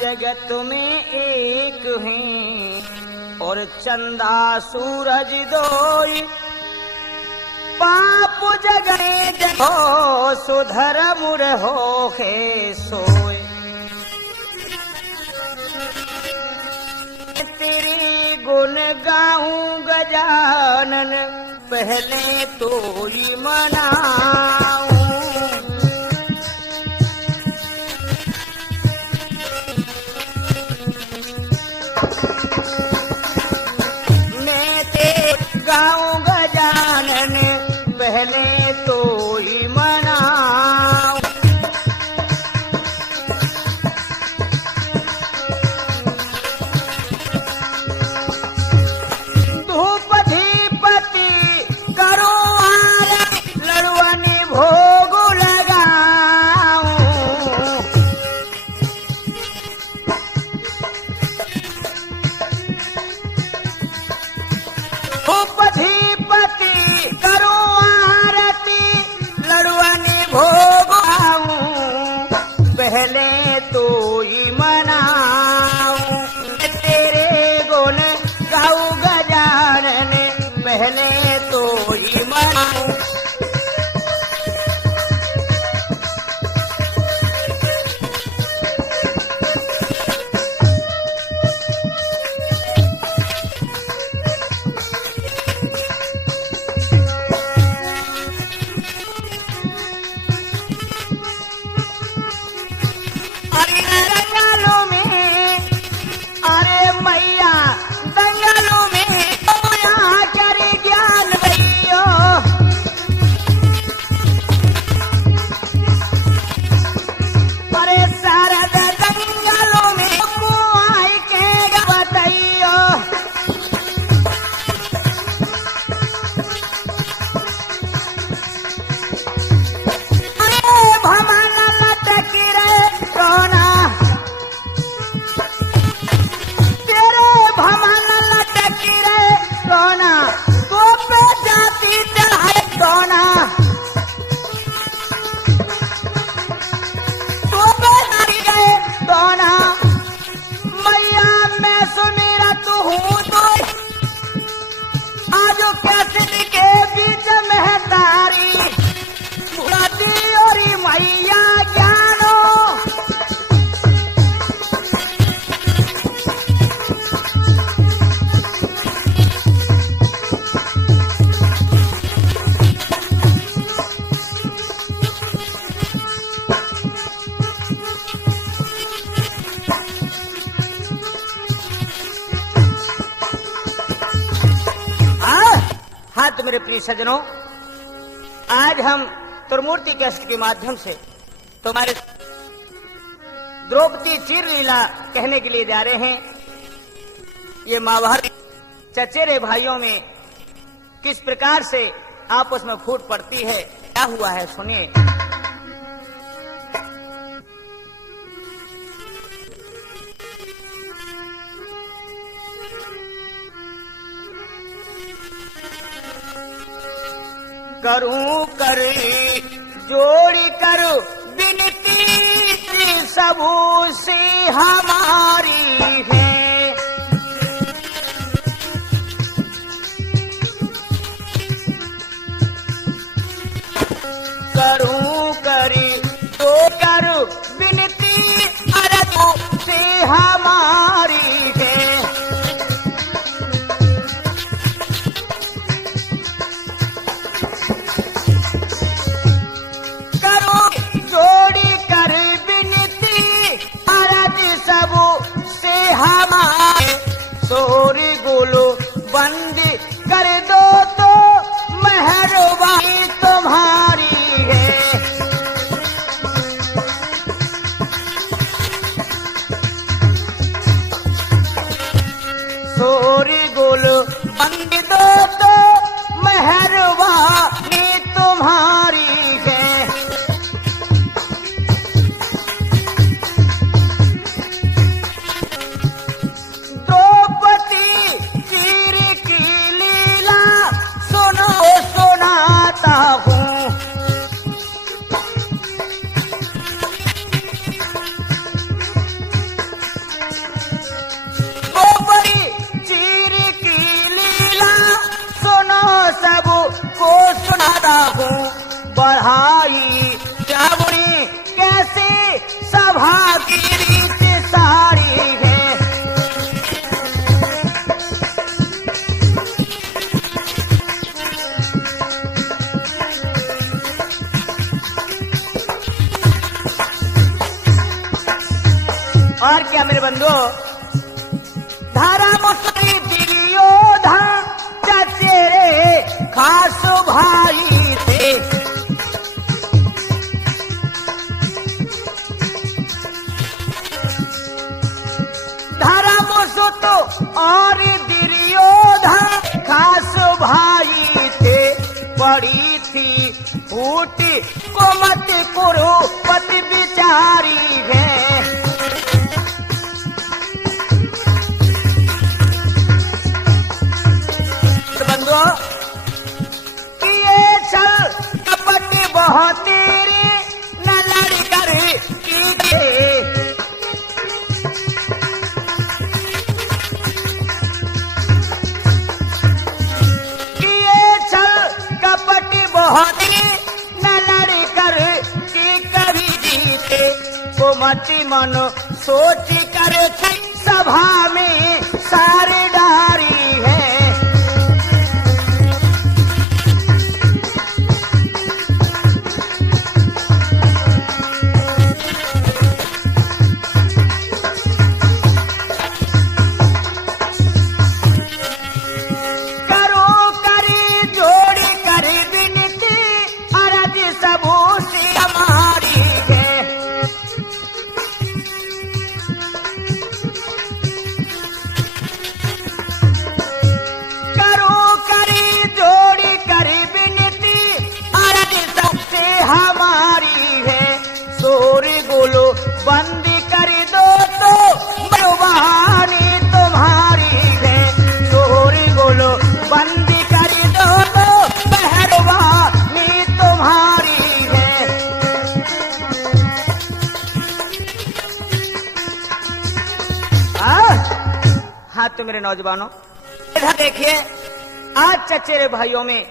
जगत में एक हैं और चंदा सूरज दोई पाप जगने जगो सुधर मुर हो खे सोए तेरी गुण गाऊं गजानन पहले तो ही मनाऊं गाऊं गजानन पहले तो ही मनाऊं धूप धीपति करो आरे लड़वनी भोग लगाऊं धूप धीपति करो आरती लड़वनी भोग आऊं पहले तो ही मनाऊं तेरे गुण गाऊं गजानन पहले तो ही मनाऊं तो मेरे प्रिय सज्जनों, आज हम त्रिमूर्ति कैसेट के माध्यम से तुम्हारे द्रौपदी चीर लीला कहने के लिए जा रहे हैं। ये महाभारत चचेरे भाइयों में किस प्रकार से आपस में फूट पड़ती है, क्या हुआ है सुनिए। करूं कर जोड़ी कर विनती सबू से हमारी है करूं कर तो कर विनती अरबों से हमारी है सब बढ़ाई, जामुनी कैसे सभा की रीत सारी है। और क्या मेरे बंधुओं, धारा मुसरी दिलियो धा चचेरे खास भाई थे। धारा मुसो तो और दिरियोधा खास भाई थे। पड़ी थी फूट को मत करो पति बिचारी है। किए चल कपट बहुत तेरे न लड़ कर कीजिए। किए चल कपट बहुत न लड़ कर की कभी जीते। को मति मन सोच कर सभा में सारे डारी है। बंद कर दो तो बरबानी तुम्हारी है। चोरी बोलो बंद कर दो तो बरबानी तुम्हारी है। हाँ तो मेरे नौजवानों, इधर देखिए आज चचेरे भाइयों में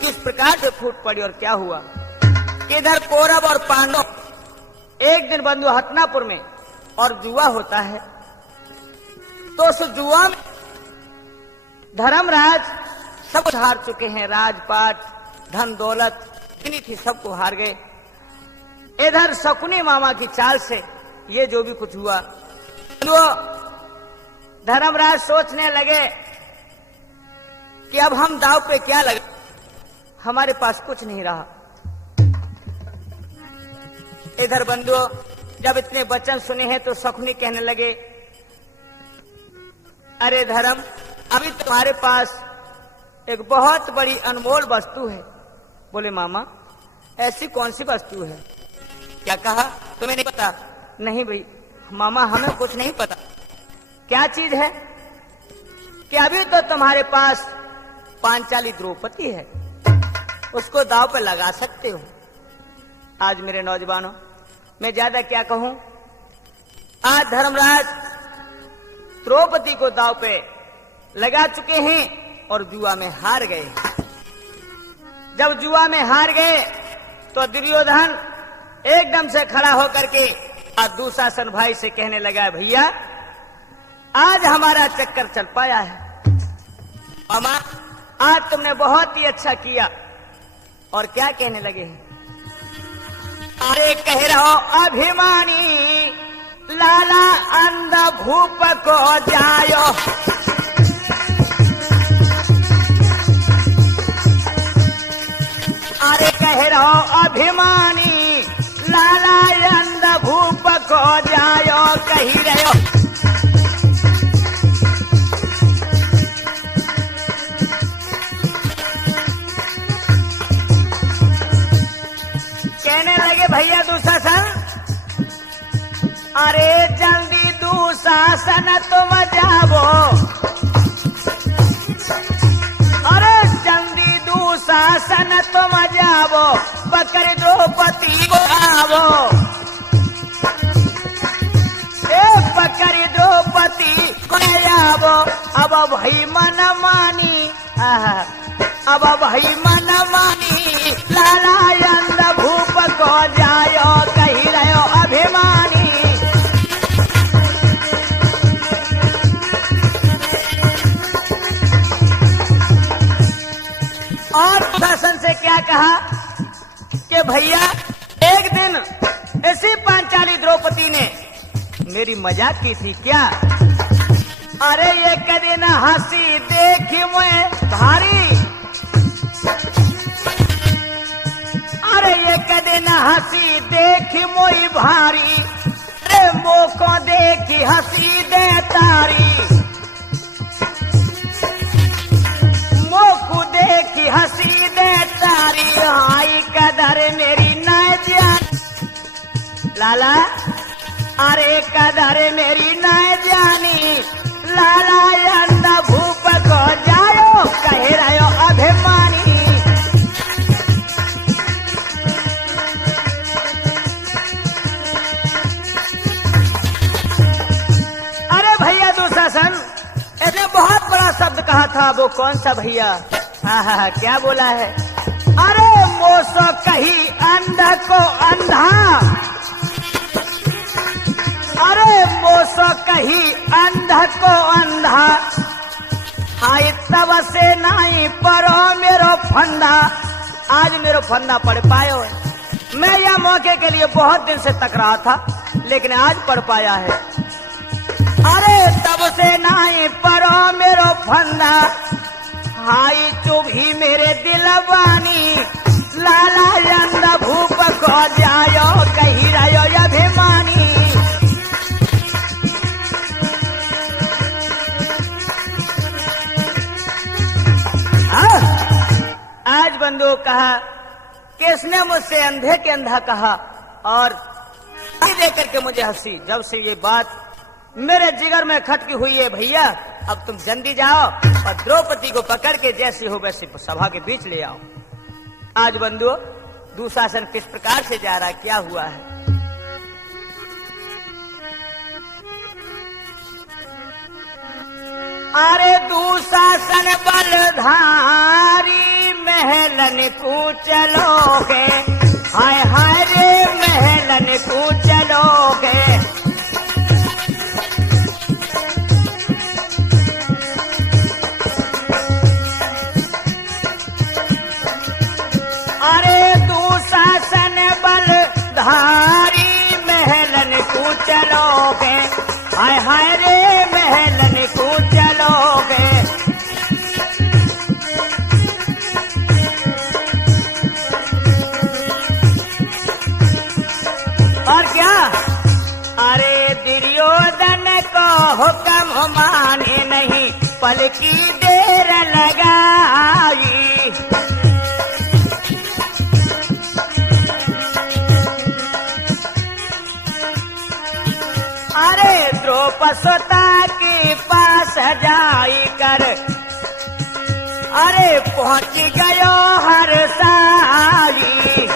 किस प्रकार से फूट पड़ी और क्या हुआ। इधर कौरव और पांडव एक दिन बंधु हतनापुर में और जुआ होता है। तो उस जुआ में धर्मराज सब कुछ हार चुके हैं, राजपाट धन दौलत इतनी थी सबको हार गए। इधर शकुनी मामा की चाल से ये जो भी कुछ हुआ, तो धर्मराज सोचने लगे कि अब हम दाव पे क्या लगे, हमारे पास कुछ नहीं रहा। इधर बंधुओं जब इतने वचन सुने हैं तो शकुनी कहने लगे, अरे धर्म, अभी तुम्हारे पास एक बहुत बड़ी अनमोल वस्तु है। बोले मामा ऐसी कौन सी वस्तु है? क्या कहा? तुम्हें नहीं पता? नहीं भाई मामा हमें कुछ नहीं पता। क्या चीज है? कि अभी तो तुम्हारे पास पांचाली द्रौपदी है, उसको दाव पे लगा सकते हो। आज मेरे नौजवानों मैं ज्यादा क्या कहूं, आज धर्मराज द्रौपदी को दाव पे लगा चुके हैं और जुआ में हार गए। जब जुआ में हार गए तो दुर्योधन एकदम से खड़ा होकर के और दुशासन भाई से कहने लगा, भैया आज हमारा चक्कर चल पाया है। मामा आज तुमने बहुत ही अच्छा किया। और क्या कहने लगे हैं? अरे कह रहो अभिमानी लाला अंध भूप को जायो। अरे कह रहो अभिमानी लाला अंध भूप को जायो। कही रहे हो कहने लगे भैया दुशासन, अरे जल्दी दुशासन तुम जाओ। अरे जल्दी दुशासन तुम जाओ, पकड़ द्रौपदी को आओ। पकड़ द्रौपदी को आओ। अब भाई मन मानी, अब भाई मन मानी लाला अंध भैया एक दिन ऐसी पांचाली द्रौपदी ने मेरी मजाक की थी क्या? अरे ये कदी न हंसी देखी मैं भारी, अरे ये कदी न हंसी देखी मोई भारी, रे मोको देखी हंसी दे तारी, मोको देखी हंसी दे तारी, हाई कदर मेरी न जान लाला, अरे कदर मेरी न जानी लाला, अंधा भूप को जायो कहे रहो अभिमानी। अरे भैया दुशासन इसने बहुत बड़ा शब्द कहा था, वो कौन सा भैया? हाँ, क्या बोला है? अरे मोसो कही अंधा को अंधा, अरे मोसो कही अंधा को अंधा, हाय तब से नहीं परो मेरो फंदा, आज मेरो फंदा पड़ पायो है। मैं यह मौके के लिए बहुत दिन से तक रहा था, लेकिन आज पड़ पाया है। अरे तब से नहीं परो मेरो फंदा, हाय चुभी मेरे दिलवानी, लाला अंधा भूप को जायो कही रहो अभिमानी। आज बंधु कहा कि इसने मुझसे अंधे के अंधा कहा और देकर के मुझे हंसी। जब से ये बात मेरे जिगर में खटकी हुई है भैया, अब तुम जल्दी जाओ और द्रौपदी को पकड़ के जैसे हो वैसे सभा के बीच ले आओ। आज बंधु दुशासन किस प्रकार से जा रहा है, क्या हुआ है? अरे दुशासन बलधारी महलन को चलोगे, हाय हाय रे महलन को चलोगे, अरे दुशासन बलधारी महलन को चलोगे, हाय हाय रे महलन को चलोगे। और क्या? अरे दुर्योधन को हुक्म माने नहीं, पल की देर लगाई, अरे द्रौपदी के पास जाई कर, अरे पहुंच गयो हर सारी,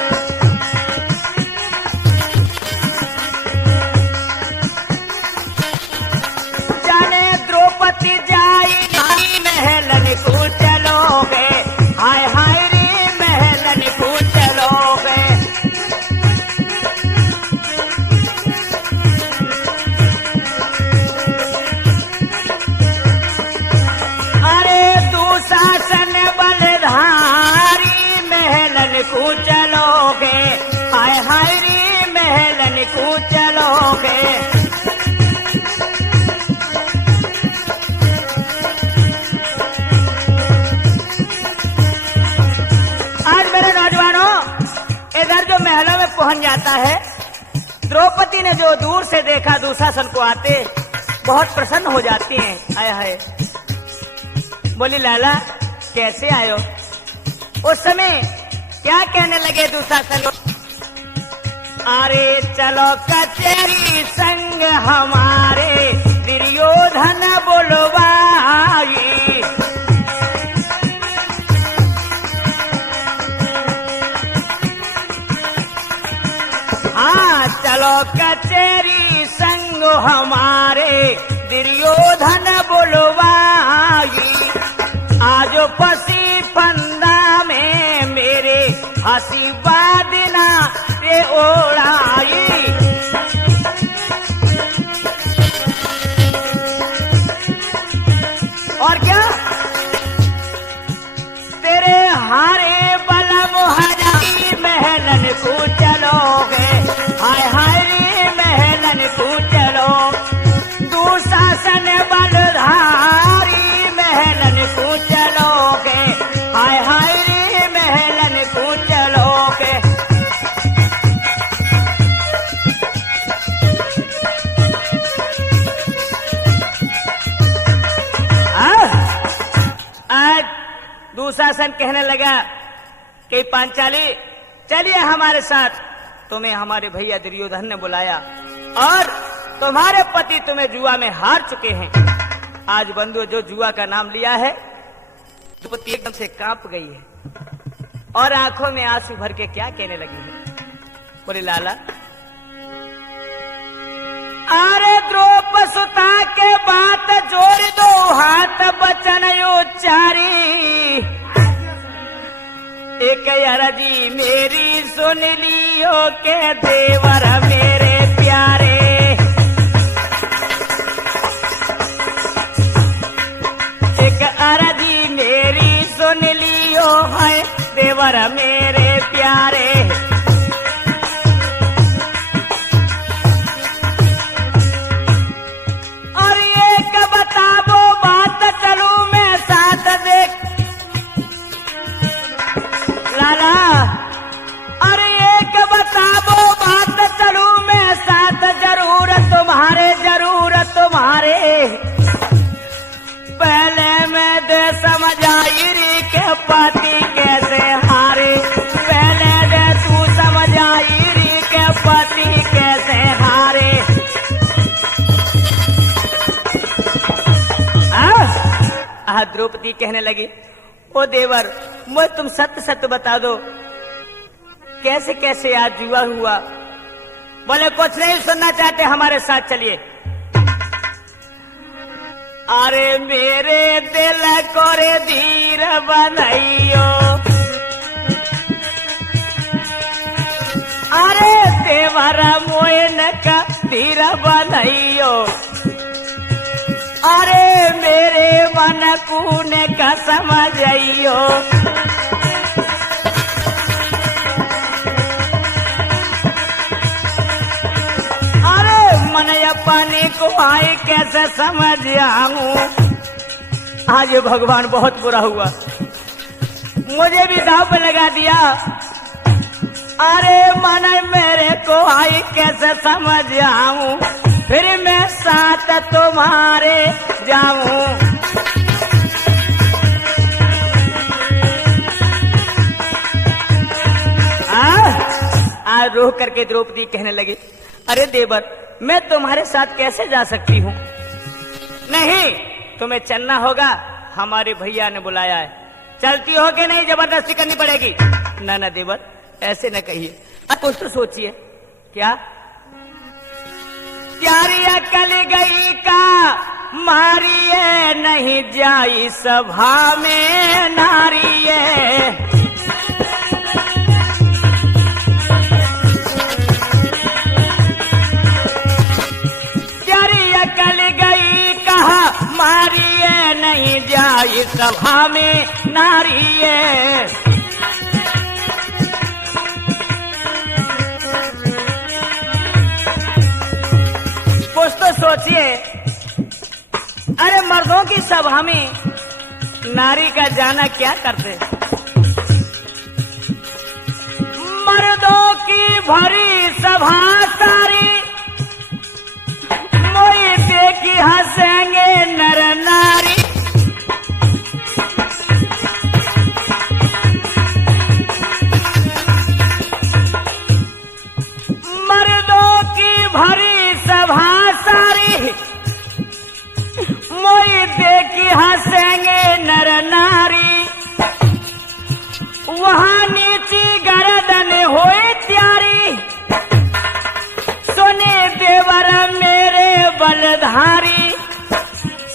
जाने द्रौपदी जाई महलन को चलोगे, हाय हाय रे महलन को चलोगे। दुशासन बलधारी महलन को चलोगे, हाय हाय रे महलन को चलोगे। आज मेरे नौजवानों इधर जो महलों में पहुंच जाता है, द्रौपदी ने जो दूर से देखा दुशासन को आते, बहुत प्रसन्न हो जाती हैं। आय हाय, बोली लाला कैसे आयो? उस समय क्या कहने लगे दुशासन? अरे चलो कचहरी संग हमारे, दुर्योधन बोलवाई, हाँ चलो कचहरी संग हमारे, दुर्योधन बोलवाई, आज फंसी फंदा में मेरे हंसी बादना से ओढ़ाई। चलोगे, हाय हाय रे महलन को चलो, दुशासन बलधारी महलन को चलोगे, हाय हाय रे महलन को चलोगे। आज दुशासन कहने लगा कि पांचाली चलिए हमारे साथ, तुम्हें हमारे भैया दुर्योधन ने बुलाया और तुम्हारे पति तुम्हें जुआ में हार चुके हैं। आज बंधु जो जुआ का नाम लिया है, द्रौपदी एकदम से कांप गई है और आंखों में आंसू भर के क्या कहने लगी है, बोले लाला, अरे द्रौपदी सुता के बात जोड़ दो हाथ बचन उच्चारी, एक अरजी मेरी सुन लियो के देवर मेरे प्यारे, एक अरजी मेरी सुन लियो है देवर मेरे प्यारे। और एक बताबो बात चलू मैं साथ देख लाला, अरे एक बताबो बात चलू मैं साथ जरूर तुम्हारे, पहले मैं दे समझ आई री के पति कैसे हारे, पहले दे तू समझ आई री के पति कैसे हारे। द्रौपदी कहने लगी, ओ देवर मुझे तुम सत्य सत्य बता दो, कैसे कैसे आज जुआ हुआ। बोले कुछ नहीं सुनना चाहते, हमारे साथ चलिए। अरे मेरे दिल को रे धीर बनाइयो, अरे देवर मोइन का धीर बनाइयो, अरे मेरे मन कूने का समझइयो, अरे मन अपने को आए कैसे समझ आऊं। आज भगवान बहुत बुरा हुआ, मुझे भी दाव पे लगा दिया। अरे मन मेरे को आए कैसे समझ आऊं, फिर मैं साथ तुम्हारे जाऊं। रोह करके द्रौपदी कहने लगी, अरे देवर मैं तुम्हारे साथ कैसे जा सकती हूँ, नहीं तुम्हें चलना होगा, हमारे भैया ने बुलाया है, चलती हो कि नहीं जबरदस्ती करनी पड़ेगी। ना ना देवर ऐसे न कहिए, अब कुछ तो सोचिए। क्या प्यारी अकल गई का मारिए, नहीं जाई सभा में नारिए, प्यारी अकल गई कहा मारिए, नहीं जाई सभा में नारिए। कुछ तो सोचिए, अरे मर्दों की सभा में नारी का जाना क्या करते, मर्दों की भरी सभा सारी, मोई देखी हंसेंगे नर नारी, मर्दों की भरी सभा सारी, मोई देखी हंसेंगे नर नारी, वहां नीची गर्दन होए त्यारी, सुने देवर मेरे बलधारी,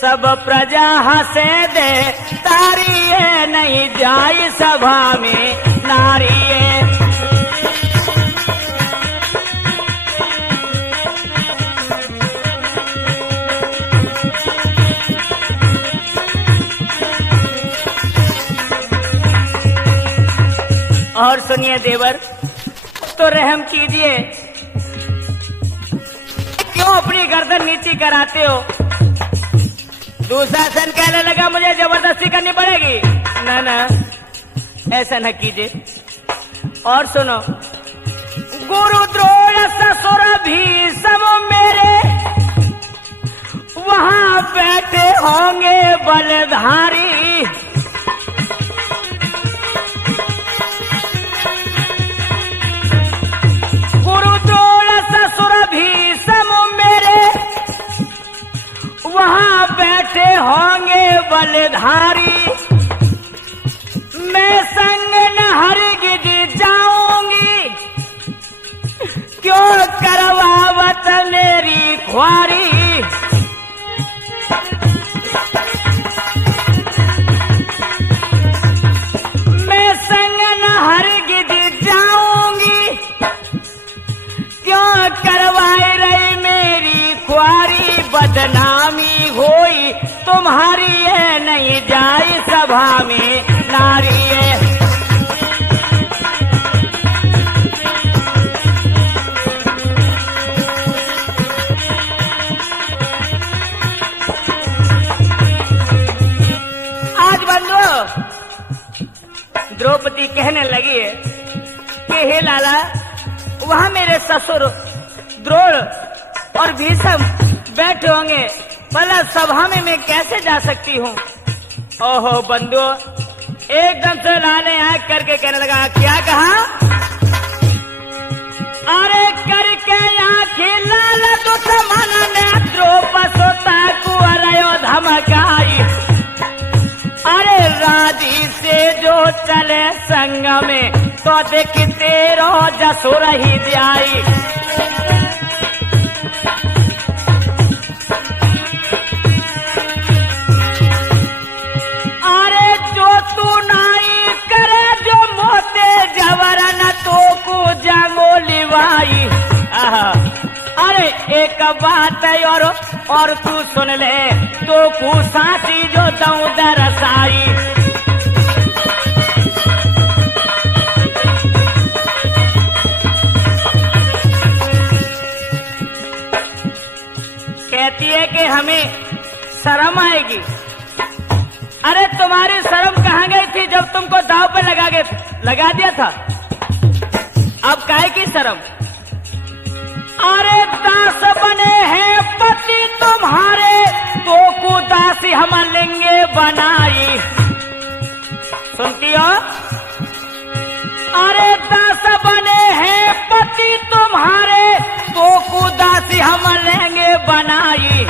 सब प्रजा हंसे दे तारी, नहीं जाई सभा में नारी। और सुनिए देवर, तो रहम कीजिए, क्यों अपनी गर्दन नीची कराते हो? दुशासन कहने लगा मुझे जबरदस्ती करनी पड़ेगी। ना ना, ऐसा न कीजिए। और सुनो, गुरु द्रोण ससुर भीष्म मेरे वहां बैठे होंगे बलधारी। गुरु द्रोण ससुर भीष्म मेरे वहां बैठे होंगे बलधारी। मैं संग न हरगिज जाऊंगी, क्यों करवावत मेरी ख्वारी। मैं संग न हरगिज जाऊंगी, क्यों करवाए रही मेरी ख्वारी। बदनामी होई तुम्हारी है, नहीं जाए सभा में नारी है। आज बंधु, द्रौपदी कहने लगी है कि हे लाला, वहां मेरे ससुर द्रोण और भीष्म बैठे होंगे, भला सभा में मैं कैसे जा सकती हूँ? ओहो बंधु, एकदम से लाले आंख करके कहने लगा, क्या कहा? अरे करके आंखें लाल दुश्मन ने द्रौपदी को अरयो धमकाई। अरे राजी से जो चले संग में, तो देखते रहो जसुर ही जाई। अरे एक बात और तू सुन ले, तो को साथी जो दऊ दरसाई। कहती है कि हमें शर्म आएगी। अरे तुम्हारी शर्म कहाँ गई थी जब तुमको दाव पे लगा दिया था? अब काहे की शर्म? अरे दास बने हैं पति तुम्हारे, तो को दासी हम लेंगे बनाई। सुनती हो? अरे दास बने हैं पति तुम्हारे, तो को दासी हम लेंगे बनाई।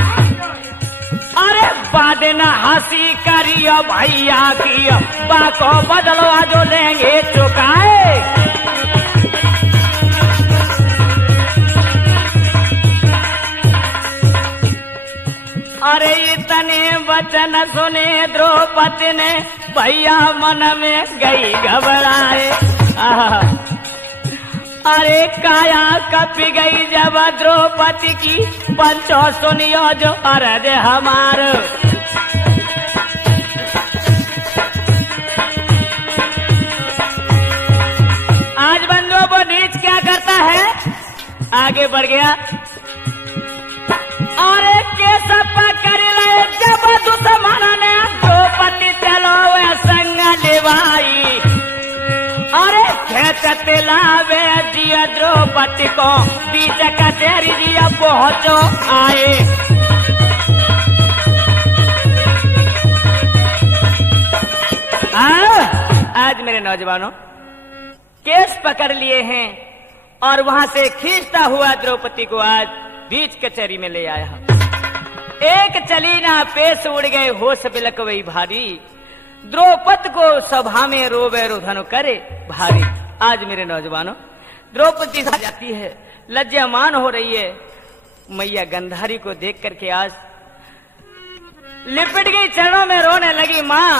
अरे बाद न हंसी करियो भैया की, बाको बदलो जो लेंगे चुकाए। अरे इतने वचन सुने द्रौपदी ने, भैया मन में गई घबराए। अरे काया कपी गई जब द्रौपदी की, पंचो सुनियो जो अरज हमार। आज बंधुओं को नीच क्या करता है? आगे बढ़ गया। अरे केस पकड़ ले जब दुश्मन ने, द्रौपदी चलो वे संग निभाई। अरे खेचते लावे जिया द्रौपदी को, बीच कचहरी जिया पहुंचो आए। आज मेरे नौजवानों केस पकड़ लिए हैं और वहां से खींचता हुआ द्रौपदी को आज बीच कचहरी में ले आया। एक चली ना पेश उड़ गए, होश बिलक वही भारी। द्रौपदी को सभा में रोवे रुधन करे भारी। आज मेरे नौजवानों द्रौपदी आ जाती है, लज्जामान हो रही है। मैया गंधारी को देख करके आज लिपट गई, चरणों में रोने लगी। माँ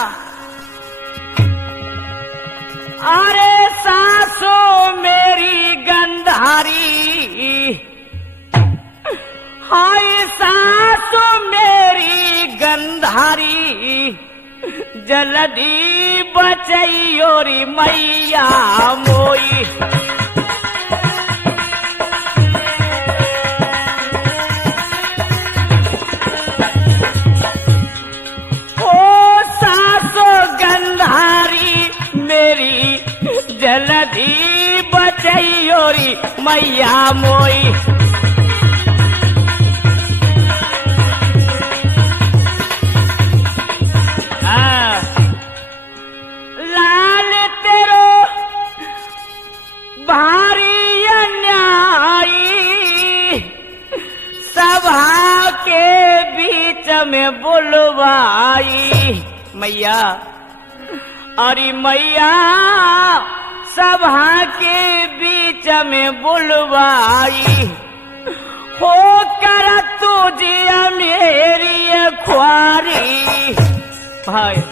अरे सासो मेरी गंधारी, हाय सासो मेरी गंधारी, जल्दी बचैयोरी मैया मोई। बचैयोरी मैया मोई। लाल तेरो भारी अन्यायी सभा के बीच में बुलवाई मैया। अरे मैया सभा के बीच में बुलवाई हो कर तुझे मेरी ख्वारी। भाई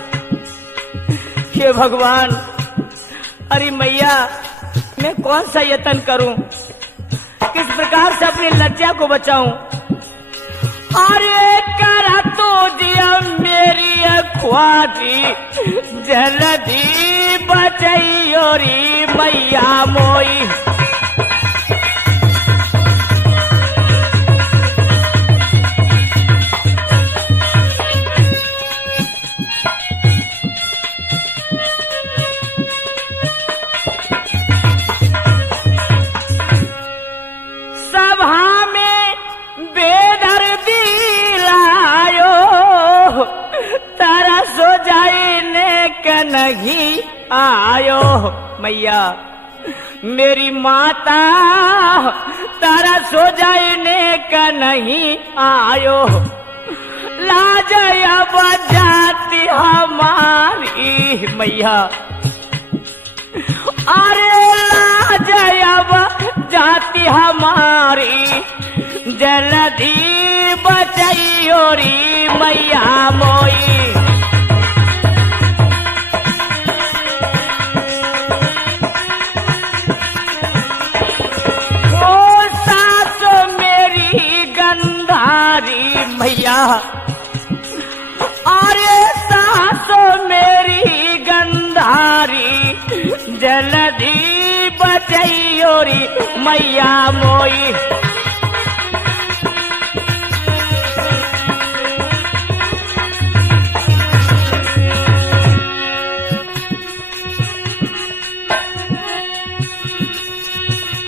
हे भगवान, अरे मैया मैं कौन सा यत्न करूं, किस प्रकार से अपनी लज्जा को बचाऊं। अरे करा तो दिया मेरी ख्वारी जल्दी बचैयोरी मैया मोई। सभा में बेदर्दी लायो तारा सो जाने का नहीं आयो मैया। मेरी माता तारा सो जाने का नहीं आयो। लाज अब जाती हमारी मैया। अरे लाज अब जाती हमारी जल्दी बचैयोरी मैया मोई। ओ सास मेरी गंधारी मैया। अरे सास मेरी गंधारी जल्दी बचैयोरी मैया मोई।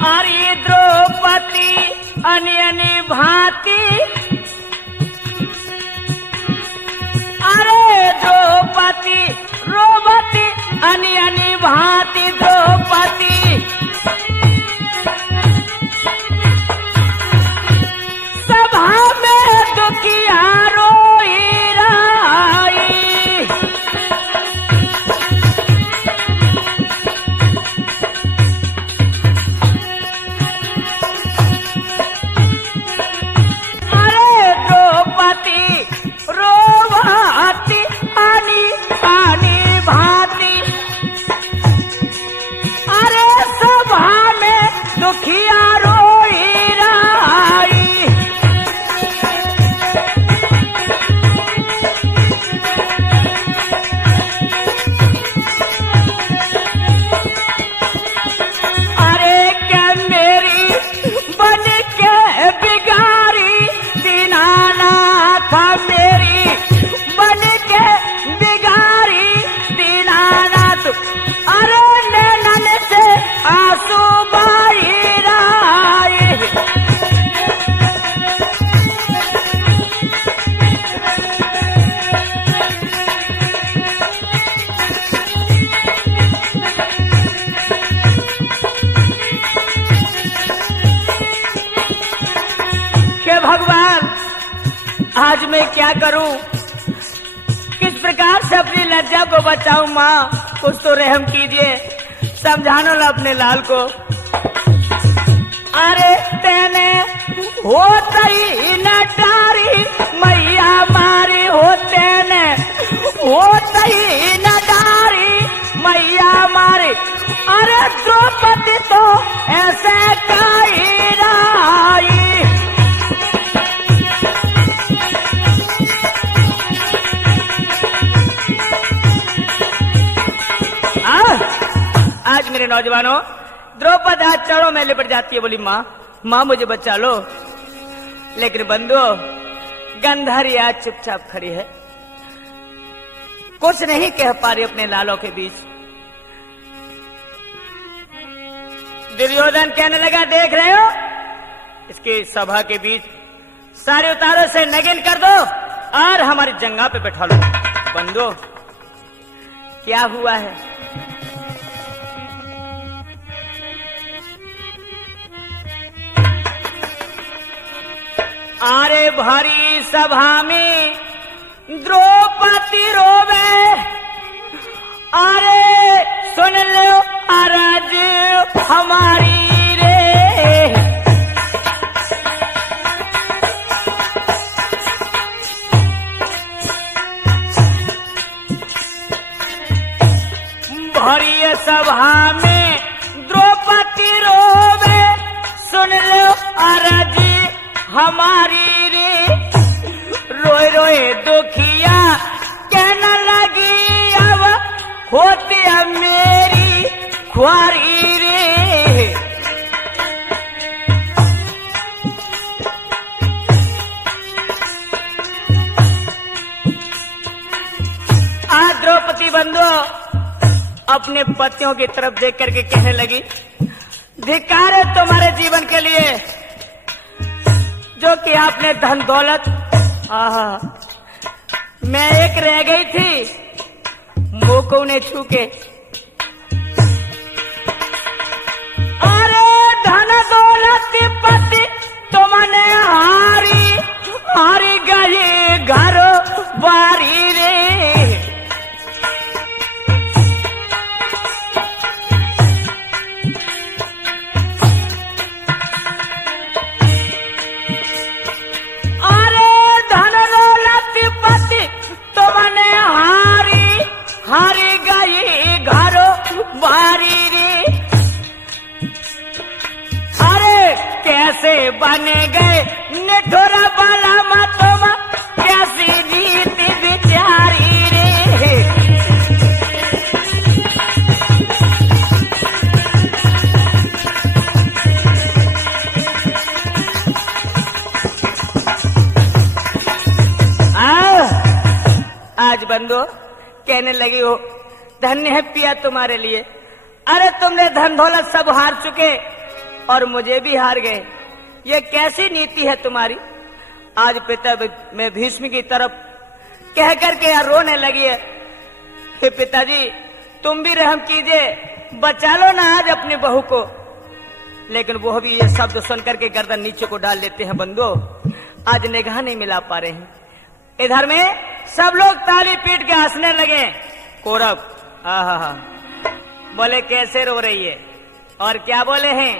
अरे द्रौपदी अन्य भांति। अरे द्रौपदी रोबती अन्य भांति द्रौपदी। सभा में दुखिया रोई राई। अरे द्रौपदी रोवाती आनी आनी भांति। अरे सभा में दुखिया रोई राई। अरे क्या मेरी बन के बिगारी दीनानाथ। मेरी बन के बिगारी दीनानाथ। अरे नैनन से आंसू बाई राई। हे भगवान, आज मैं क्या करूं, किस प्रकार से अपनी लज्जा को बचाऊं। माँ कुछ तो रहम कीजिए, समझाना लो अपने लाल को। अरे तेने होता ही नटारी मैया मारी। होते ने होता ही नटारी मैया मारी। अरे द्रौपदी तो ऐसे काई राई। आज मेरे नौजवानों द्रौपदी हाथ चढ़ो में लिपट जाती है, बोली माँ माँ मुझे बचा लो। लेकिन बंधुओं गंधारी आज चुपचाप खड़ी है, कुछ नहीं कह पा रही अपने लालों के बीच। दुर्योधन कहने लगा, देख रहे हो इसकी सभा के बीच सारे उतारों से नगिन कर दो और हमारी जंगा पे बैठा लो। बंदो क्या हुआ है? अरे भारी सभा में द्रौपदी रोवे, अरे सुन लो अरज हमारी रे। भारी सभा में द्रौपदी रोवे, सुन लो अरज हमारी रे। रोए रोए दुखिया कहने लगी, अब होती है मेरी ख्वारी रे। आज द्रौपदी बंधु अपने पतियों की तरफ देख करके कहने लगी, धिक्कार है तुम्हारे जीवन के लिए जो कि आपने धन दौलत, आहा मैं एक रह गई थी मोको ने छू के। अरे धन दौलत पति तुमने हारी गई घर बारी रे। हारी गई घरो बारी रे। अरे कैसे बने गए निठुरा बाला मतोमा, कैसी नीति बिचारी रे। आज बंदो कहने लगी हो, धन्य है पिया तुम्हारे लिए। अरे तुमने धन दौलत सब हार चुके और मुझे भी हार गए, ये कैसी नीति है तुम्हारी। आज पिता मैं भीष्म की तरफ कह करके रोने लगी है। हे पिताजी तुम भी रहम कीजिए, बचा लो ना आज अपनी बहू को। लेकिन वो भी ये शब्द सुन करके गर्दन नीचे को डाल लेते हैं। बंदो आज निगाह नहीं मिला पा रहे हैं। इधर में सब लोग ताली पीट के हंसने लगे। कौरव आहा बोले कैसे रो रही है, और क्या बोले हैं?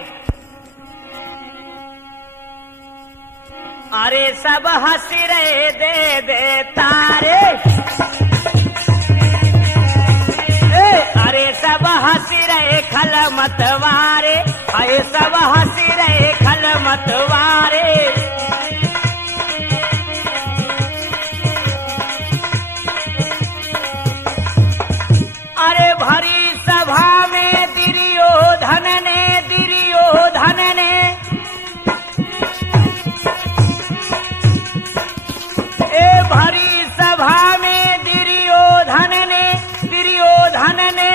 अरे सब हंसी रहे दे दे तारे, अरे सब हंसी रहे खल मतवारे, अरे सब हंसी रहे खल मतवारे। अरे भरी सभा में दुर्योधन ने भरी सभा में दुर्योधन ने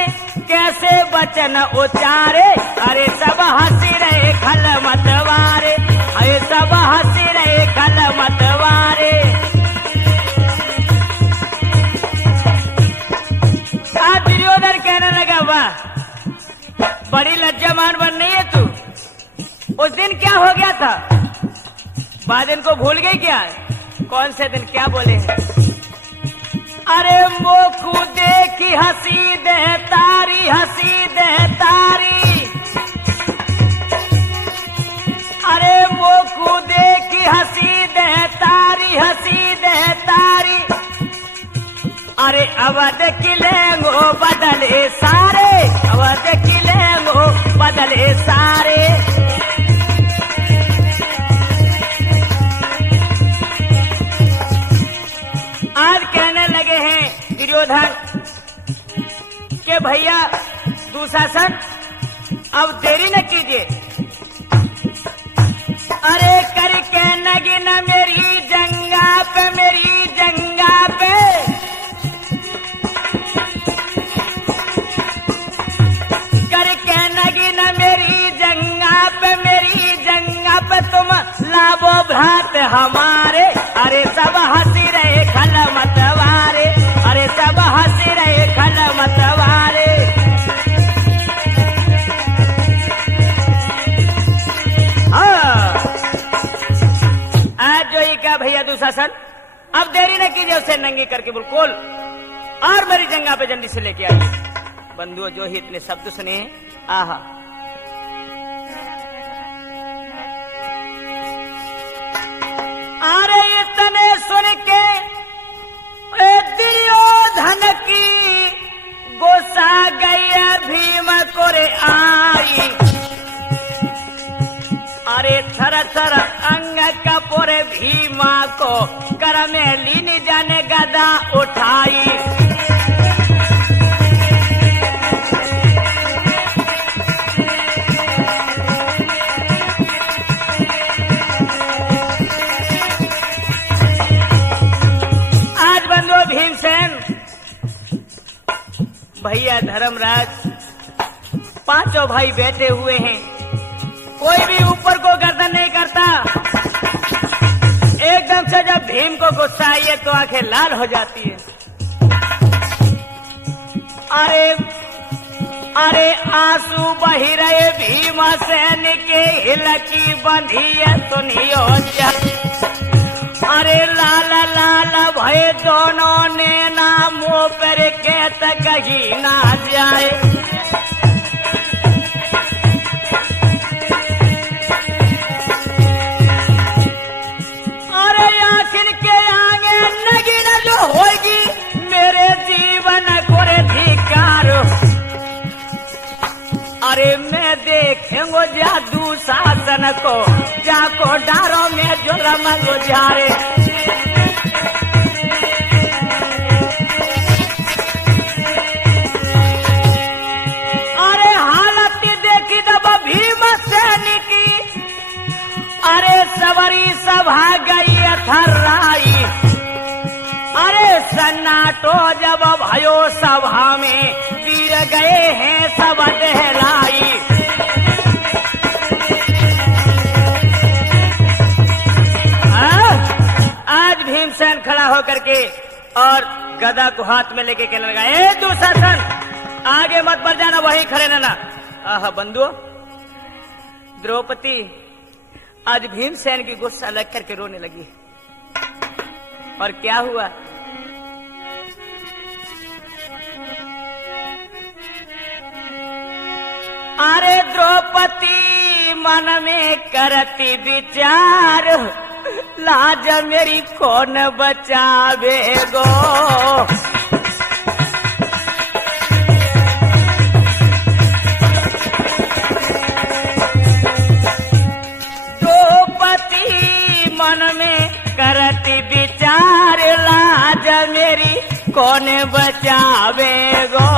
कैसे वचन उचारे। अरे सब हंसी रहे खल मतवारे, अरे सब हंसी रहे खल मतवारे। दुर्योधन कहने लगा, वाह बड़ी लज्जामान बन रही है तू। उस दिन क्या हो गया था, बाद दिन को भूल गई क्या? कौन से दिन, क्या बोले हैं? अरे मोकू देखी हंसी दे तारी, हंसी दे तारी। अरे मोकू देखी हंसी दे तारी, हंसी दे तारी। अरे अवध किलेंगो बदले सारे, अवध किलेंगो बदले सारे। आज कहने लगे हैं दुर्योधन के भैया दुशासन अब देरी न कीजिए। अरे करके नगिन मेरी जंगा पे, मेरी जंगा पे। करके नगिन मेरी जंगा कीजिए उसे नंगी करके बिल्कुल, और मेरी जंगा पे जल्दी से लेके आइए। बंधुओं जो ही इतने शब्द सुने, आहा, अरे इतने सुन के दुर्योधन की गुस्सा गई भीम को रे आई। अरे थर थर अंग कपूरे भीमा को कर में लीन जाने गदा उठाई। आज बंधु भीमसेन भैया धर्मराज पांचों भाई बैठे हुए हैं, कोई भी ऊपर को गर्दन नहीं करता। एकदम से जब भीम को गुस्सा आइए तो आंखें लाल हो जाती है। अरे अरे आंसू बही रहे भीमसेन के हिलकी बंधिए सुनियो जा। अरे लाल लाल भय दोनों ने ना मुंह पर के तक ही ना जाए। अरे आखिर के आगे नगीन जो होगी मेरे जीवन को रे धिकार। अरे मैं देखेंगो जादू शासन को जाको डारो में जो रमंगो जारे। अरे हालत देखी जब भीमसेन की, अरे सवरी सभा गई थर्राई। अरे सन्नाटो जब भयो सभा में वीर गए हैं सब दहलाई। आज भीमसेन खड़ा होकर के और गदा को हाथ में लेके कहने लगा, ए दुशासन आगे मत बढ़ जाना, वहीं खड़े रहना। आह बंधुओं, द्रौपदी आज भीमसेन की गुस्सा लग करके रोने लगी। और क्या हुआ, अरे द्रौपदी मन में करती विचार, लाज मेरी कौन बचावेगो। द्रौपदी मन में करती विचार, लाज मेरी कौन बचावेगो।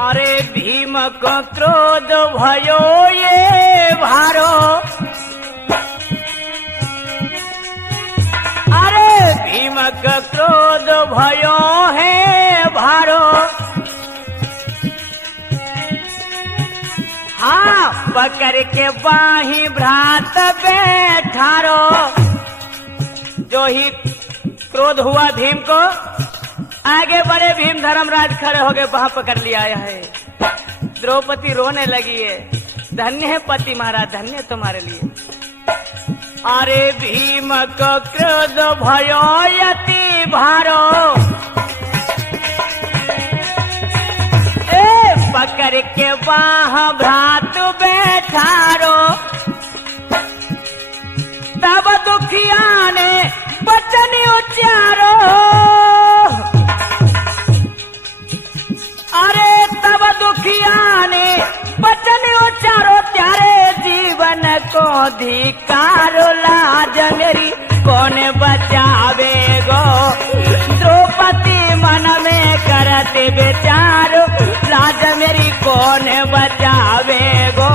अरे भीम को क्रोध भयो ये भारो। अरे भीम को क्रोध भयो है भारो। हाँ पकड़ के बाही भ्रात बैठारो। जो ही क्रोध हुआ भीम को, आगे बढ़े भीम धर्मराज खड़े हो गए, वहां पकड़ लिया है। द्रौपदी रोने लगी है, धन्य है पति महाराज, धन्य है तुम्हारे लिए। अरे भीम को क्रोध भयो यति भारो। ए पकड़ के बाह भ्रात बैठारो। तब दुखिया ने वचन उच्चारो। अरे तब दुखिया ने वचन उच्चारो, त्यारे जीवन को धिकारो। लाज मेरी कौन बचावेगो। द्रौपदी मन में करते विचारो, लाज मेरी कौन बचावेगो।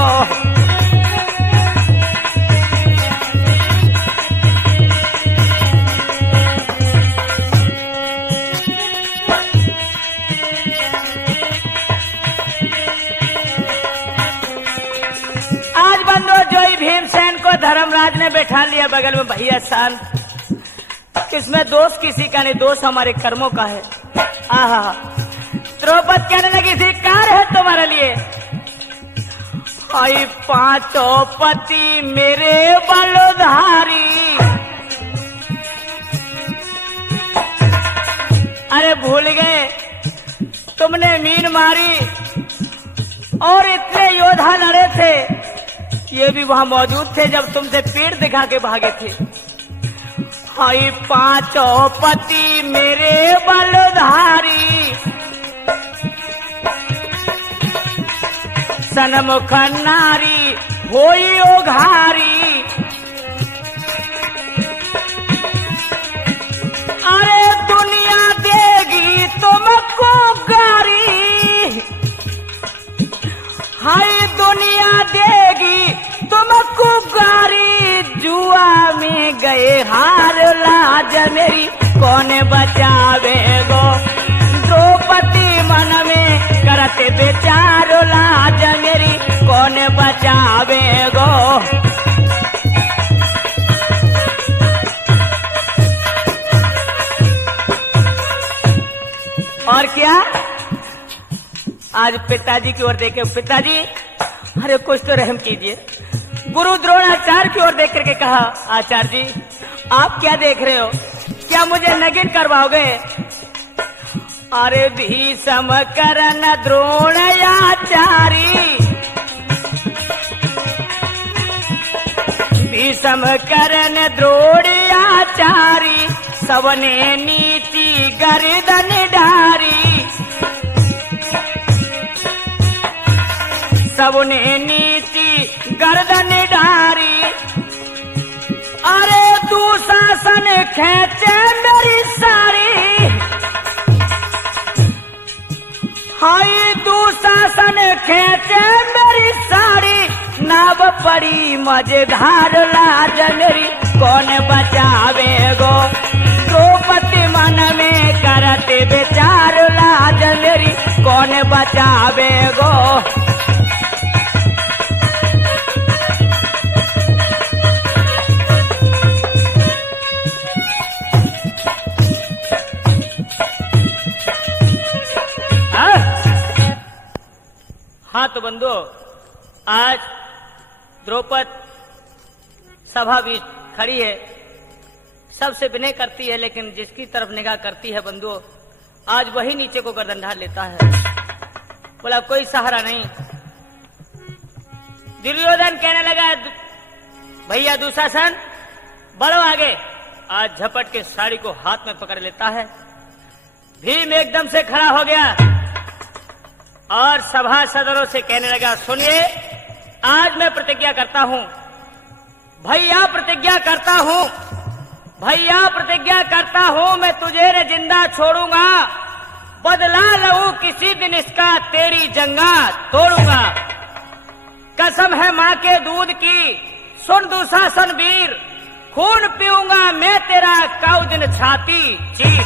भीमसेन को धर्मराज ने बैठा लिया बगल में, भैया शांत, इसमें दोष किसी का नहीं, दोष हमारे कर्मों का है। आहा द्रौपदी कहने लगी धिक्कार है तुम्हारे लिए। आई पांचों पति मेरे बलधारी। अरे भूल गए तुमने मीन मारी और इतने योद्धा लड़े थे, ये भी वहां मौजूद थे जब तुमसे पेड़ दिखा के भागे थे। हाय पांचों पति मेरे बलधारी, सनमुख नारी होई ओघारी। अरे दुनिया देगी तुमको गारी, हाय दुनिया देगी तुमको गारी। जुआ में गए हार लाज मेरी कौन बचावेगो। द्रौपदी मन में करते बेचारो लाज मेरी कौन बचावेगो। और क्या आज पिताजी की ओर देखे, पिताजी अरे कुछ तो रहम कीजिए। गुरु द्रोणाचार्य की ओर देख करके कहा, आचार्य जी आप क्या देख रहे हो, क्या मुझे नगिन करवाओगे। अरे भीषम करन द्रोणाचारी, भीषम करन द्रोणाचारी। सबने नीति गर्दन डारी, सबने नीति गर्दन डारी। अरे दुशासन खेचे मेरी सारी, हाय दुशासन खेचे मेरी साड़ी। नाव पड़ी मजेदार लाज मेरी कौन बचावेगो। द्रौपदी मन में करते बेचार लाज मेरी कौन बचावेगो। हाँ तो बंधु, आज द्रौपदी सभा भी खड़ी है, सबसे विनय करती है, लेकिन जिसकी तरफ निगाह करती है बंधु आज वही नीचे को गर्दन ढाल लेता है। बोला कोई सहारा नहीं। दुर्योधन कहने लगा भैया दुशासन बढ़ो आगे। आज झपट के साड़ी को हाथ में पकड़ लेता है। भीम एकदम से खड़ा हो गया और सभासदों से कहने लगा सुनिए, आज मैं प्रतिज्ञा करता हूं, भैया प्रतिज्ञा करता हूं, भैया प्रतिज्ञा करता हूं, मैं तुझे रे जिंदा छोड़ूंगा, बदला लूं किसी दिन इसका तेरी जंगा तोड़ूंगा। कसम है मां के दूध की सुन दुशासन वीर, खून पीऊंगा मैं तेरा काऊ दिन छाती चीर।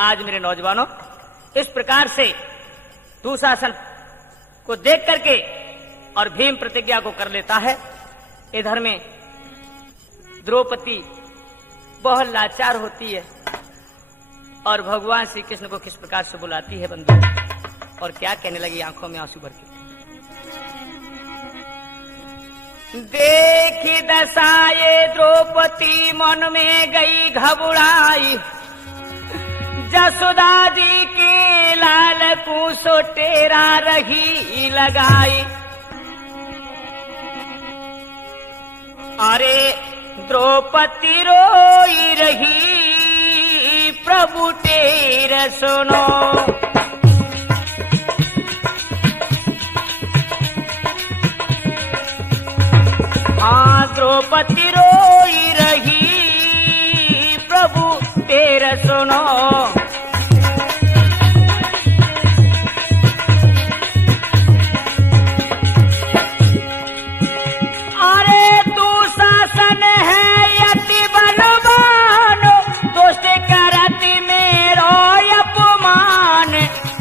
आज मेरे नौजवानों इस प्रकार से दुशासन को देख करके और भीम प्रतिज्ञा को कर लेता है। इधर में द्रौपदी बहुत लाचार होती है और भगवान श्री कृष्ण को किस प्रकार से बुलाती है बंधु, और क्या कहने लगी आंखों में आंसू भर के। देखी दशाए द्रौपदी मन में गई घबराई, जसोदा जी के लाल को सोटेरा रही लगाई। अरे द्रौपदी रोई रही प्रभु तेरा सुनो। हाँ द्रौपदी रोई रही प्रभु तेरा सुनो।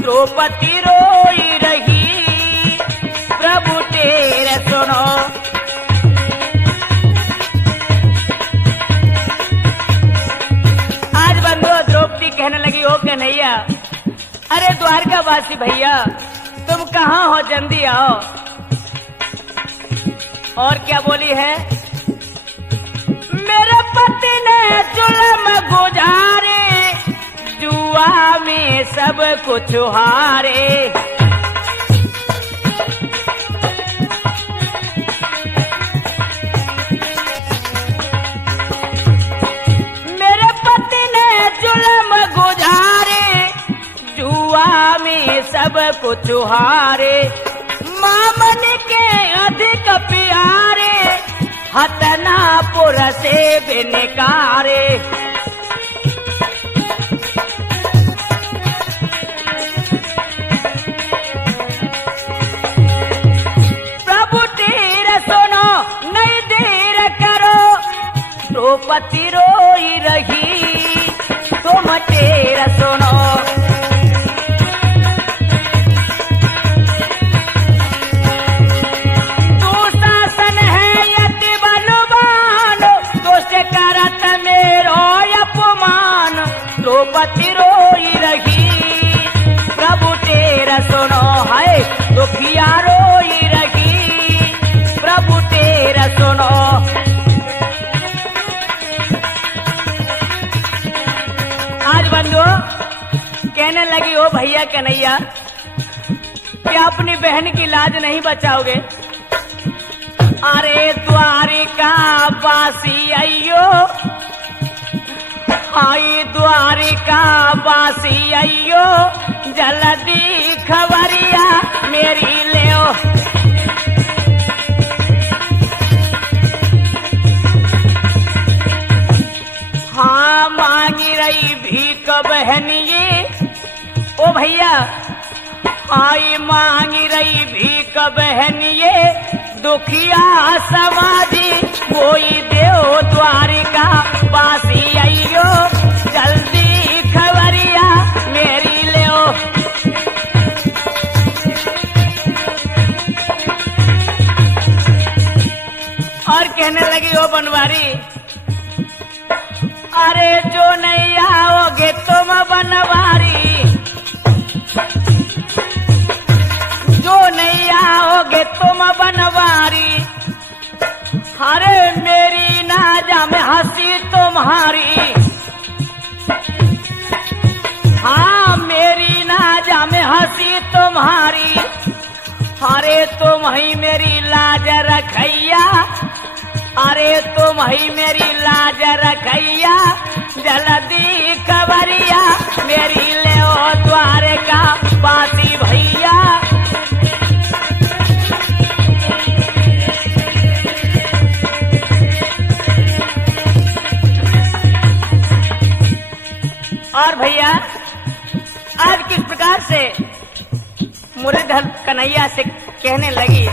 द्रौपदी रोई रही प्रभु तेरे सुनो। आज बंधु द्रौपदी कहने लगी ओ कन्हैया, अरे द्वारका वासी भैया तुम कहाँ हो, जल्दी आओ। और क्या बोली है? मेरे पति ने जुल्म गुजारे, जुआ में सब कुछ हारे। मेरे पति ने जुल्म गुजारे, जुआ में सब कुछ हारे। मामन के अधिक प्यारे, हतनापुर से बिनकारे। प्रभु तेरा सुनो, नहीं देर करो, द्रौपदी रोई रही, तुम तेरा सुनो। द्रौपदी रोई रही, प्रभु तेरा सुनो, है दुखिया रोई रही, प्रभु तेरा सुनो। आज बंधु कहने लगी, ओ भैया कन्हैया, क्या अपनी बहन की लाज नहीं बचाओगे? अरे द्वारिका बासी अयो, आई द्वारिका बासी अयो, जल्दी खबरिया मेरी ले। हाँ मांगी रही भीख बहनिए, ओ भैया आई मांगी रही भीख बहनिए, दुखिया समाजी कोई देव द्वारिका बासी अयो, जल्दी खबरिया मेरी ले। और कहने लगी, ओ बनवारी, अरे जो नहीं आओगे तुम बनवारी, जो नहीं आओगे तुम बनवारी, अरे मेरी नाजा में हंसी तुम्हारी। हाँ मेरी नाजा में हंसी तुम्हारी, अरे तुम ही मेरी लाज रखैया, अरे तुम ही मेरी लाज रखैया, जल्दी खबरिया मेरी ले ओ द्वारका बासी भैया। और भैया आज किस प्रकार से मुरलीधर कन्हैया से कहने लगी,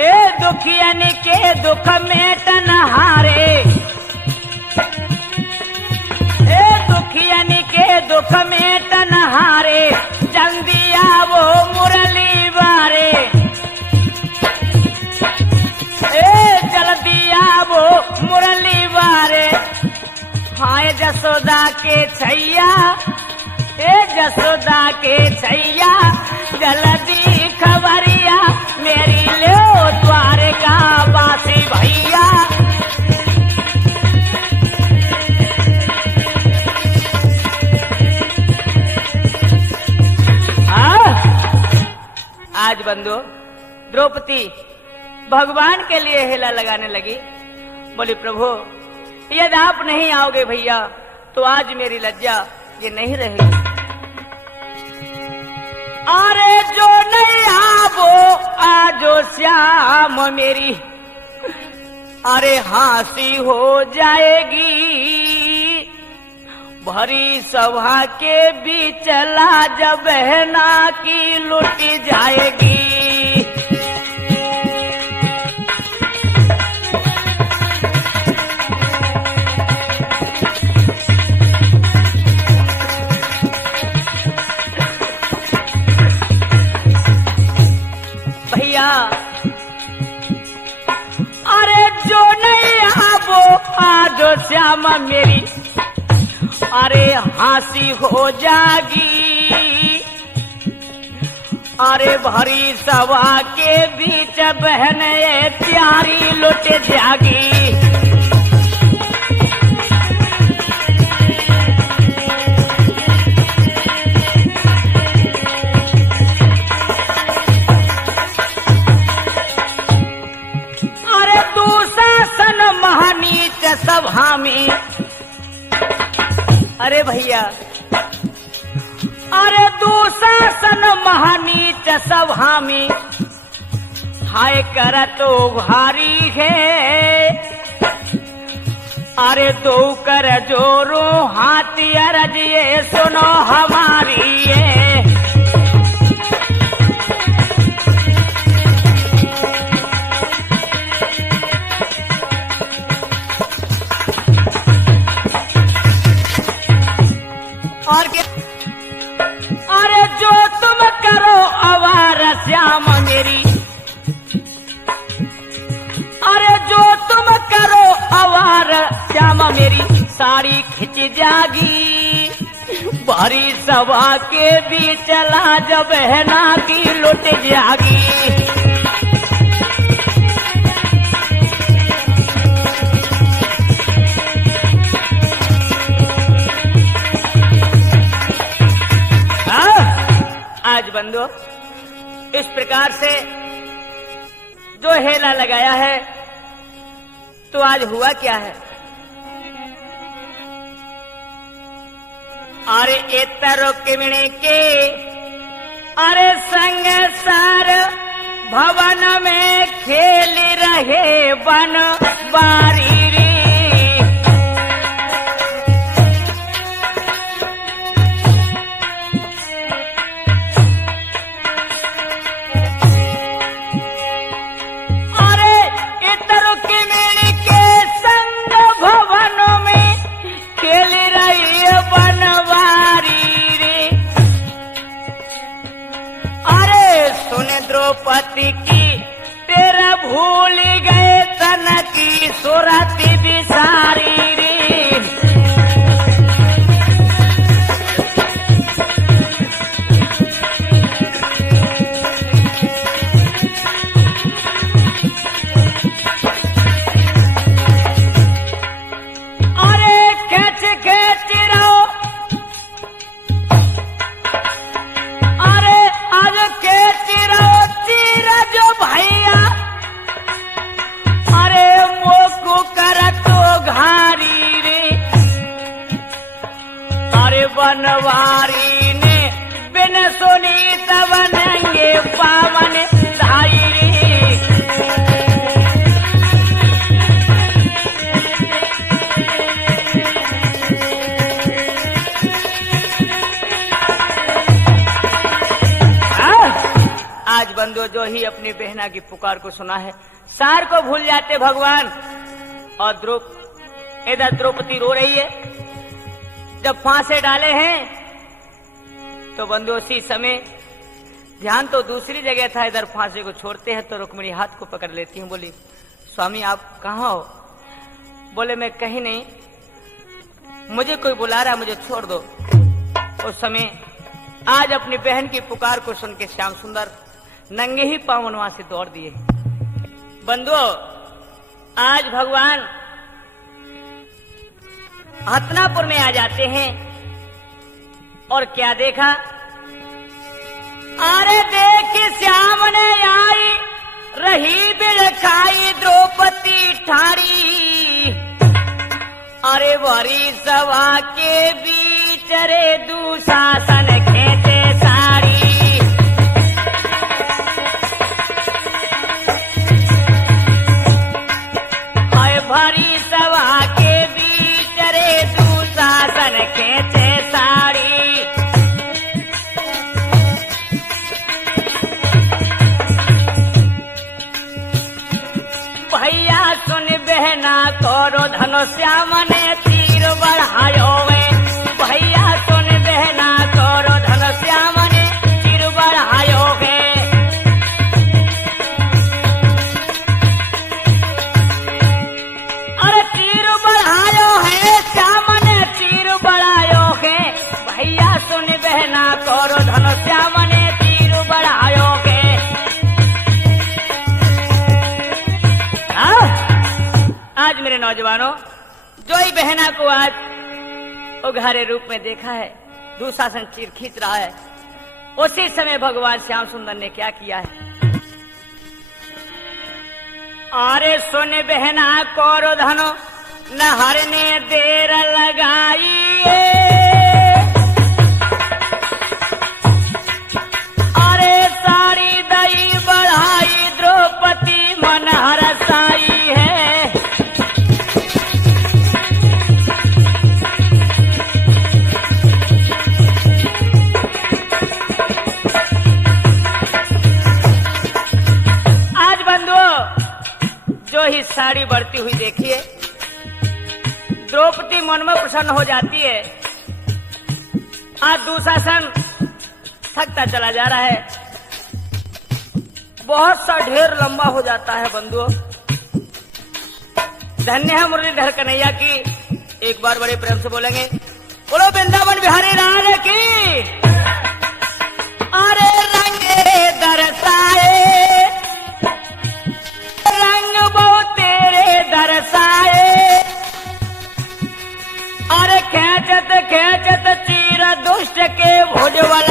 ए दुखियन के दुख में तनहारे, ए दुखियन के दुख में तनहारे, जल्दी आवो मुरली बारे, ए जल्दी आवो मुरली बारे। हाय जसोदा के छैया, ए जसोदा के छैया, जल्दी खबरिया मेरी ले द्वारका बासी भैया। आज बंधु द्रौपदी भगवान के लिए हेला लगाने लगी, बोली प्रभु यदि आप नहीं आओगे भैया तो आज मेरी लज्जा ये नहीं रहेगी। अरे जो नहीं आवो आजो श्याम मेरी, अरे हंसी हो जाएगी, भरी सभा के बीच लाज बहना की लुटी जाएगी। भैया अरे जो नहीं आवो आज श्याम मेरी, अरे हंसी हो जागी, अरे भरी सभा के बीच बहन ये प्यारी लुट जागी। अरे दुशासन महानीच सभा में, अरे भैया अरे दुशासन महानीच सभा में हाय कर तो भारी है। अरे तो कर जोरो हाथी अरज ये सुनो हमारी है। और क्या? अरे जो तुम करो अवार श्याम मेरी, अरे जो तुम करो अवार श्याम मेरी साड़ी खिंच जागी। भारी सभा के बीच लाज बहना की लुट जागी। आज बंदो इस प्रकार से जो हेला लगाया है तो आज हुआ क्या है? अरे एतरो किमणे के अरे संग सार भवन में खेल रहे बन बारी रे। द्रौपदी की तेरा भूल गए तन की सुरति बिसारी रे। अरे खेच खेच रहो, अरे आज खेच रहो जो भैया, अरे मोको कर तो घारी रे। अरे बनवारी ने बिन सुनी तब नंगे पावन धाई रे। आज बंदो जो ही अपनी बहना की पुकार को सुना है सार को भूल जाते भगवान। और इधर द्रौपदी रो रही है। जब फांसे डाले हैं तो बंदो उसी समय ध्यान तो दूसरी जगह था। इधर फांसे को छोड़ते हैं तो रुक्मिणी हाथ को पकड़ लेती हूँ, बोली स्वामी आप कहाँ हो? बोले मैं कहीं नहीं, मुझे कोई बुला रहा है, मुझे छोड़ दो। उस समय आज अपनी बहन की पुकार को सुन के श्याम सुंदर नंगे ही पांव वहां से दौड़ दिए। बंधुओं आज भगवान हथनापुर में आ जाते हैं और क्या देखा? अरे देख श्याम ने आई रही बिरखाई द्रौपदी ठाड़ी। अरे भरी सभा के बीच रे दुशासन खेचे साड़ी। भरी सभा के बीच रे दुशासन खेचे साड़ी। भैया सुन बहना करो धनुष्याम ने तीर बढ़ायो वे। भैया सुन बहना करो धनुष्याम ने तीर बढ़ायो वे। अरे तीर बढ़ायो है श्याम ने तीर बढ़ायो है। भैया सुन बहना करो धनुष्याम ने तीर बढ़ायो नौजवानों, जो ही बहना को आज उघारे रूप में देखा है, दुशासन चीर खींच रहा है, उसी समय भगवान श्याम सुंदर ने क्या किया है? अरे सुन बहना कौरो धनो नहर ने देर लगाई, अरे साड़ी दई बढ़ाई द्रौपदी मन हरसाई है। आज बंधुओं, जो ही साड़ी बढ़ती हुई देखिए, द्रौपदी मन में प्रसन्न हो जाती है। आज दुशासन थकता चला जा रहा है, बहुत सा ढेर लंबा हो जाता है। बंधुओं, धन्य है मुरलीधर कन्हैया की। एक बार बड़े प्रेम से बोलेंगे, बोलो वृंदावन बिहारी लाल की। अरे रंगे दरसाए, रंग बहु तेरे दरसाए, अरे खेचत खेचत चीर दुष्ट के भुज वाला